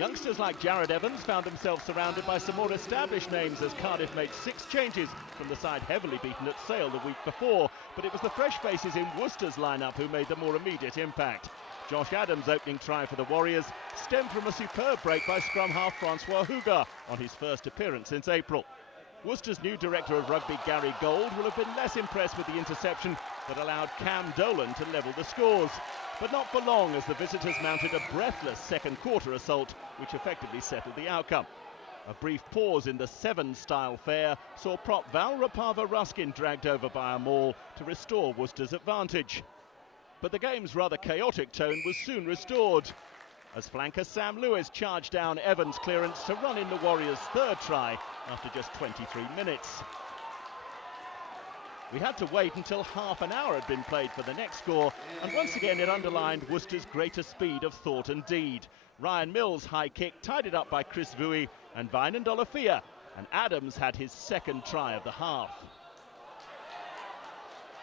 Youngsters like Jared Evans found themselves surrounded by some more established names as Cardiff made 6 changes from the side heavily beaten at Sale the week before. But it was the fresh faces in Worcester's lineup who made the more immediate impact. Josh Adams' opening try for the Warriors stemmed from a superb break by scrum half Francois Hugar on his first appearance since April. Worcester's new director of rugby, Gary Gold, will have been less impressed with the interception that allowed Cam Dolan to level the scores. But not for long, as the visitors mounted a breathless second-quarter assault, which effectively settled the outcome. A brief pause in the 7-style fare saw prop Val Rapava Ruskin dragged over by a maul to restore Worcester's advantage. But the game's rather chaotic tone was soon restored, as flanker Sam Lewis charged down Evans' clearance to run in the Warriors' third try after just 23 minutes. We had to wait until half an hour had been played for the next score, and once again it underlined Worcester's greater speed of thought and deed. Ryan Mills' high kick tied it up by Chris Vui and Vinan Dolafia, and Adams had his second try of the half.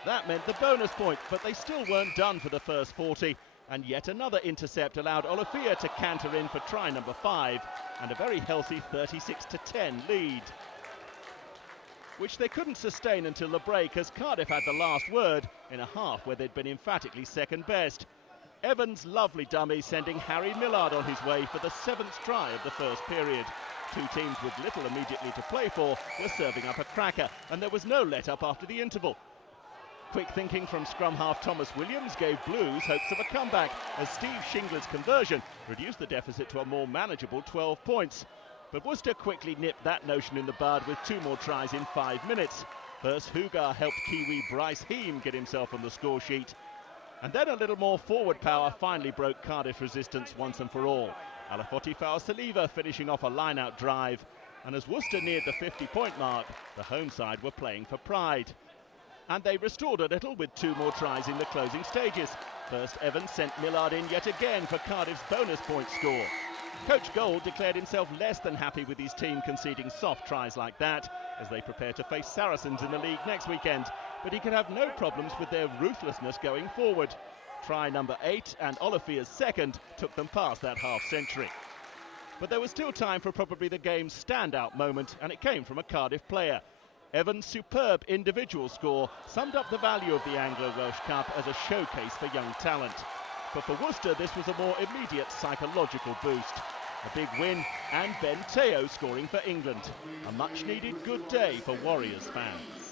That meant the bonus point, but they still weren't done for the first 40, and yet another intercept allowed Olafia to canter in for try number 5, and a very healthy 36-10 lead, which they couldn't sustain until the break, as Cardiff had the last word in a half where they'd been emphatically second best. Evans' lovely dummy sending Harry Millard on his way for the 7th try of the first period. Two teams with little immediately to play for were serving up a cracker, and there was no let-up after the interval. Quick thinking from scrum half Thomas Williams gave Blues hopes of a comeback, as Steve Shingler's conversion reduced the deficit to a more manageable 12 points. But Worcester quickly nipped that notion in the bud with 2 more tries in 5 minutes. First, Hugar helped Kiwi Bryce Heem get himself on the score sheet. And then a little more forward power finally broke Cardiff resistance once and for all. Alafoti Saliva finishing off a line-out drive. And as Worcester neared the 50-point mark, the home side were playing for pride. And they restored a little with 2 more tries in the closing stages. First, Evans sent Millard in yet again for Cardiff's bonus point score. Coach Gold declared himself less than happy with his team conceding soft tries like that as they prepare to face Saracens in the league next weekend. But he could have no problems with their ruthlessness going forward. Try number 8 and Olafia's second took them past that half-century. But there was still time for probably the game's standout moment, and it came from a Cardiff player. Evans' superb individual score summed up the value of the Anglo-Welsh Cup as a showcase for young talent. But for Worcester, this was a more immediate psychological boost. A big win, and Ben Teo scoring for England. A much-needed good day for Warriors fans.